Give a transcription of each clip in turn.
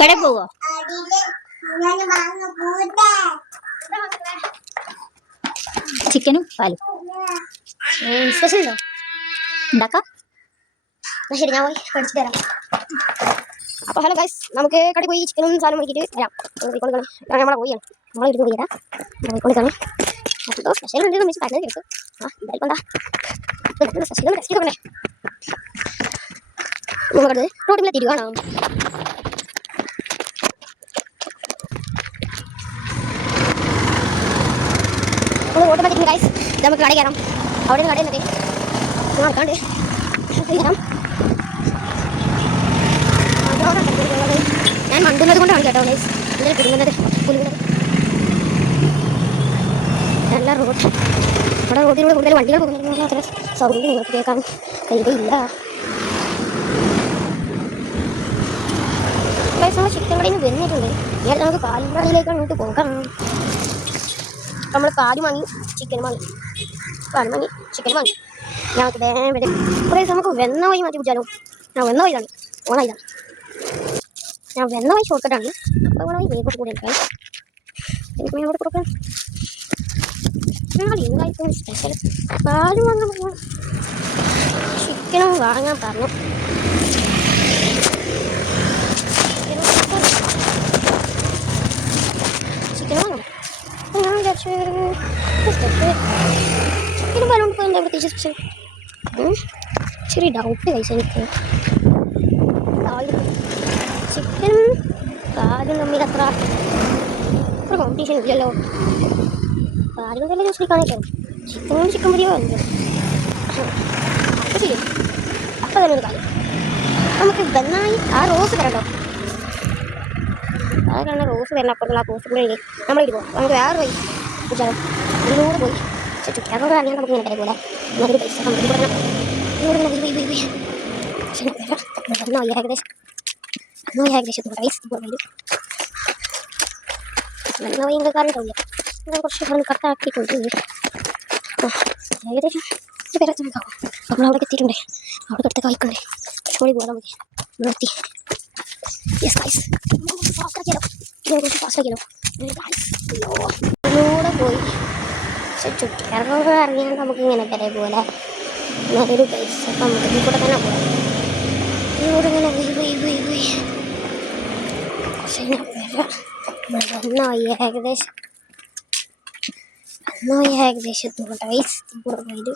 കടയിൽ പോവോ? ചിക്കനും പാലും സ്പെഷ്യൽ ഉണ്ടോ? ഉണ്ടാക്കാം. ശരി, ഞാൻ പോയി മേടിച്ചിട്ട് തരാം. അപ്പോൾ ഹലോ ഗൈസ്, നമുക്ക് കടയിൽ പോയി ചിക്കനും സാധനം മേടിച്ചിട്ട് വരാം. പോയിക്കൊടുക്കണം. നമ്മളെ പോയാണ്, നമ്മളെ വീട്ടിൽ പോയി തരാം. പോയിക്കൊടുക്കണം. അപ്പോൾ സ്പെഷ്യൽ ഉണ്ടെന്ന് വെച്ച് പറഞ്ഞത് കേട്ടു. എന്തായാലും കൊണ്ടാ സ്പെഷ്യൽ ടെസ്റ്റ് ചെയ്തോളേ. നമുക്കത് റോഡിൽ തിരികണം. ഓട്ടം പറ്റില്ല ഗൈസ്. നമുക്ക് കടയിൽ കയറാം. അവിടെ നിന്ന് കടയിൽ നിന്നൊക്കെ നടക്കാണ്ട് കയറാം. ഞാൻ മണ്ടുന്നത് കൊണ്ടാണ് കേട്ടോ ഗൈസ്. ഇതിൽ കുടുങ്ങുന്നത് കുലുങ്ങുന്നത് നല്ല റോഡ്. ഇവിടെ റോഡിലൂടെ കൂടുതൽ വണ്ടികൾ പോകുന്നത് അത്ര സൗണ്ട് നിങ്ങൾക്ക് കേൾക്കാൻ കഴിയുകയില്ല. ഗൈസ്, നമ്മൾ ചിക്കൻ കടയിൽ നിന്ന് വന്നിട്ടുണ്ട്. ഇയാൾ നമുക്ക് പാലൂടയിലേക്ക് അങ്ങോട്ട് പോകാം. നമ്മൾ പാലും വാങ്ങി ചിക്കനും വാങ്ങി. പാലും വാങ്ങി ചിക്കനും വാങ്ങി. ഞങ്ങൾക്ക് വേണ്ട കുറേ നമുക്ക് വെണ്ണ വഴി മാറ്റി പിടിച്ചാലോ. ഞാൻ വെണ്ണ വഴിയാണ് ഓണായിതാണ്. ഞാൻ വെണ്ണ വഴി ഷോർട്ട് കട്ടാണ്. അപ്പോൾ ഓണായി വേഗം കൂടെ എടുക്കാം. എനിക്ക് മേലോട്ട് കൊടുക്കാം. ഞങ്ങൾ ഇന്നായിരിക്കും സ്പെഷ്യൽ പാലും വാങ്ങാൻ പോകണം. ചിക്കനും വാങ്ങാൻ പറഞ്ഞു. ചിക്കനും വാങ്ങണം. ഞാൻ വിചാരിച്ചു ചിക്കനും പാലും കൊണ്ട് എന്താ പ്രത്യേകിച്ച് സ്പെഷ്യൽ. ചെറിയ ഡൗട്ട് കഴിച്ചു എനിക്ക്. ചിക്കനും പാലും തമ്മിൽ അത്ര കോമ്പറ്റീഷൻ ഇല്ലല്ലോ. പാലും നല്ല ജ്യൂസിൽ കാണിച്ചോ. ചിക്കനും ചിക്കൻ പൊരിയോ അല്ലോ. അപ്പോൾ ശരി, അപ്പം തന്നെ ഒരു കാര്യം, നമുക്ക് നന്നായി ആ റോസ് തരണ്ടോ. അതാണ് റോസ് തരണം. അപ്പുറത്തുള്ള ആ റോസ് കൂടെ നമ്മളിട്ട് പോകും. നമുക്ക് വേറെ പോയി വിചാരം ഇതിലൂടെ പോയി ചുറ്റാറോട് അറിയാൻ നമുക്ക് ഇങ്ങനെ പോലെ നല്ലൊരു പൈസ കമ്പനി കൊടുക്കണം. ഏകദേശം കാറുണ്ടാവില്ല. ഞാൻ കുറച്ച് കട്ടാക്കിയിട്ടുണ്ട്. ഏകദേശം പേരെ നമുക്കാവും. നമ്മളവിടെ എത്തിയിട്ടുണ്ടേ. അവിടെ അടുത്ത കായ്ക്കണ്ടേ ചോളി പോകാൻ മതി. നിർത്തി. യെസ് ഗൈസ്, ഫാസ്റ്റാക്കിയാലോ. കുറച്ച് ഫാസ്റ്റാക്കിയാലോ. ഇതിലൂടെ പോയി പക്ഷെ ചുറ്റിക്കറങ്ങൊക്കെ അറിയാണ്ട് നമുക്ക് ഇങ്ങനെ വരെ പോലെ നല്ലൊരു പൈസ അപ്പം നമുക്ക് ഇതിൽ കൂടെ തന്നെ പോകാം. ഇതിലൂടെ ഇങ്ങനെ പോയി പക്ഷേ ഞാൻ ഏകദേശം കൂടെ വയസ്സ് കൂടെ പോയിട്ട്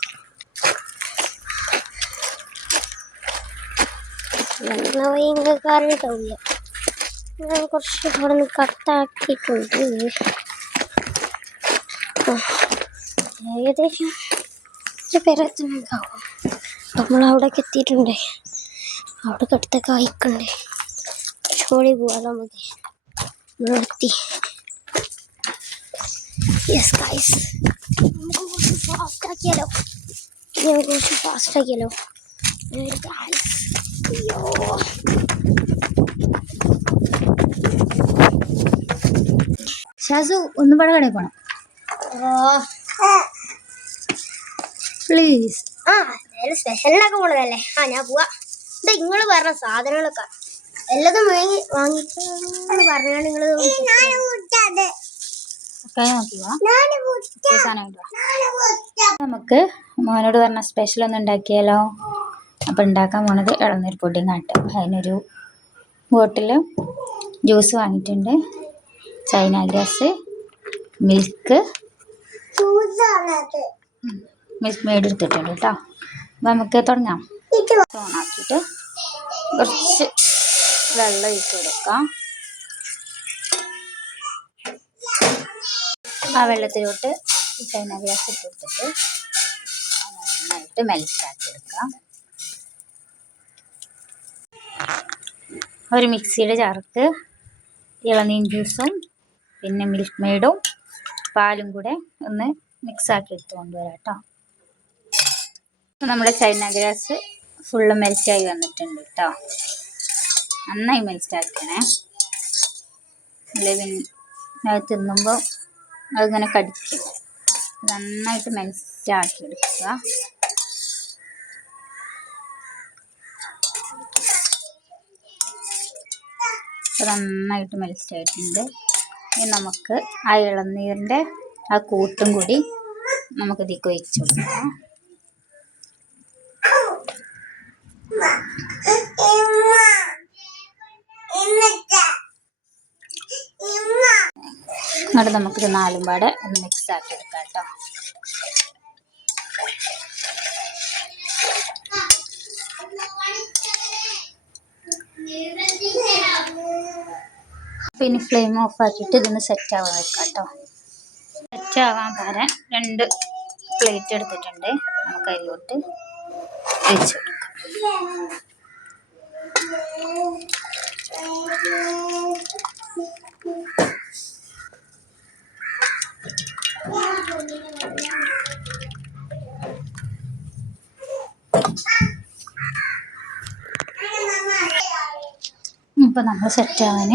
കാറിട്ടാവില്ല. ഞാൻ കുറച്ച് അവിടെ നിന്ന് കട്ടാക്കിയിട്ടുണ്ട്. ഏകദേശം പേരെത്തുന്നുണ്ടാവും. നമ്മളവിടേക്ക് എത്തിയിട്ടുണ്ടേ. അവിടെ അടുത്ത കായ്ക്കണ്ടേ ചോളി പോവാൻ മതി. നിർത്തി. യെസ് ഗൈസ്, കുറച്ച് ഫാസ്റ്റാക്കിയാലോ. കുറച്ച് ഫാസ്റ്റാക്കിയാലോ. അയ്യോ, ഷാസു ഒന്നും പഴ കടയിൽ പോണം പ്ലീസ്. എന്തായാലും സ്പെഷ്യലിനൊക്കെ പോണതല്ലേ. ഞാൻ പോവാ. ഇത് നിങ്ങൾ പറഞ്ഞ സാധനങ്ങളൊക്കെ എല്ലാതും വാങ്ങിയിട്ട് പറഞ്ഞാണ് നിങ്ങൾ നമുക്ക് മോനോട് പറഞ്ഞ സ്പെഷ്യൽ ഒന്ന് ഉണ്ടാക്കിയാലോ. അപ്പം ഉണ്ടാക്കാൻ പോണത് ഇളനീർ പുഡിംഗ് ആട്ടെ. അതിനൊരു ബോട്ടിൽ ജ്യൂസ് വാങ്ങിയിട്ടുണ്ട്, ചൈന ഗ്രാസ്, മിൽക്ക് മെയ്ഡ് എടുത്തിട്ടുണ്ട് കേട്ടോ. അപ്പം നമുക്ക് തുടങ്ങാം. ഓണാക്കിയിട്ട് കുറച്ച് വെള്ളം ഒഴിച്ച് കൊടുക്കാം. ആ വെള്ളത്തിലോട്ട് ചൈന ഗ്രാസ് ഇട്ട് കൊടുത്തിട്ട് നന്നായിട്ട് മെൽറ്റാക്കി എടുക്കാം. ഒരു മിക്സിയുടെ ജാർക്ക് ഇളനീർ ജ്യൂസും പിന്നെ മിൽക്ക് മെയ്ഡും പാലും കൂടെ ഒന്ന് മിക്സാക്കി എടുത്ത് കൊണ്ടുവരാം കേട്ടോ. നമ്മുടെ ചൈന ഗ്രാസ് ഫുള്ള് മെൽറ്റായി വന്നിട്ടുണ്ട് കേട്ടോ. നന്നായി മെൽറ്റാക്കണേ. അല്ലെങ്കിൽ അത് തിന്നുമ്പോൾ അതിങ്ങനെ കടിക്കും. നന്നായിട്ട് മെൽറ്റാക്കി എടുക്കുക. അപ്പോൾ നന്നായിട്ട് മെൽറ്റ് ആയിട്ടുണ്ട്. ഇനി നമുക്ക് ആ ഇളനീരിൻ്റെ ആ കൂട്ടും കൂടി നമുക്ക് ഇതിലേക്ക് ഒഴിച്ചു കൊടുക്കാം. എന്നിട്ട് നമുക്കിത് നാലും പാടെ ഒന്ന് മിക്സ് ആക്കി എടുക്കാം കേട്ടോ. അപ്പം ഇനി ഫ്ലെയിം ഓഫ് ആക്കിയിട്ട് ഇതൊന്ന് സെറ്റ് ആവാൻ വെക്കാം കേട്ടോ. സെറ്റ് ആവാൻ പകരം 2 പ്ലേറ്റ് എടുത്തിട്ടുണ്ട്. നമുക്ക് അതിലോട്ട് വെച്ച് കൊടുക്കാം. ഇപ്പം നമ്മൾ സെറ്റ് ആവാൻ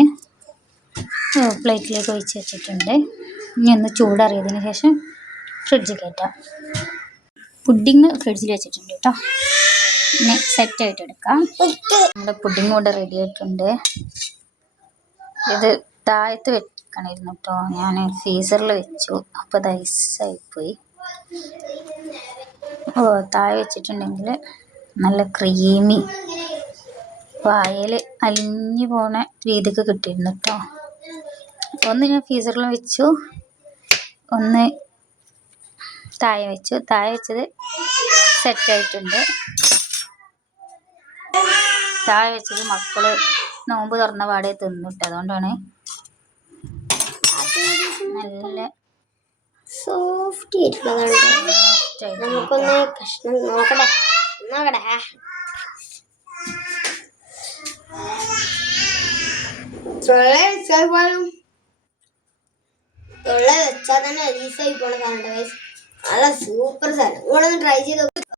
പ്ലേറ്റിലേക്ക് ഒഴിച്ച് വെച്ചിട്ടുണ്ട്. ഇനി ഒന്ന് ചൂടറിയതിന് ശേഷം ഫ്രിഡ്ജിൽ കയറ്റാം. പുഡിങ് ഫ്രിഡ്ജിൽ വെച്ചിട്ടുണ്ട് കേട്ടോ. ഇനി സെറ്റായിട്ട് എടുക്കാം. നമ്മുടെ പുഡിങ് കൂടെ റെഡി ആയിട്ടുണ്ട്. ഇത് താഴത്ത് വെക്കണമായിരുന്നു കേട്ടോ. ഞാൻ ഫ്രീസറിൽ വെച്ചു. അപ്പോൾ അത് ഐസായിപ്പോയി. താഴെ വെച്ചിട്ടുണ്ടെങ്കിൽ നല്ല ക്രീമി വായയിൽ അലിഞ്ഞു പോണ രീതിക്ക് കിട്ടിയിരുന്നു കേട്ടോ. ഒന്ന് ഞാൻ ഫ്രീസറിൽ വെച്ചു, ഒന്ന് താഴെ വെച്ചു. താഴെ വെച്ചത് സെറ്റായിട്ടുണ്ട്. താഴെ വെച്ചത് മക്കൾ നോമ്പ് തുറന്ന പാടെ തിന്നിട്ട്, അതുകൊണ്ടാണ് നല്ല സോഫ്റ്റ് ആയിട്ടുള്ളതാണ്. നമുക്കൊന്ന് കഷ്ണം നോക്കട്ടെ. തൊള്ള വെച്ചാൽ തന്നെ അലീസായി പോണ സാധനം. നല്ല സൂപ്പർ സാധനം. നിങ്ങളൊന്ന് ട്രൈ ചെയ്ത്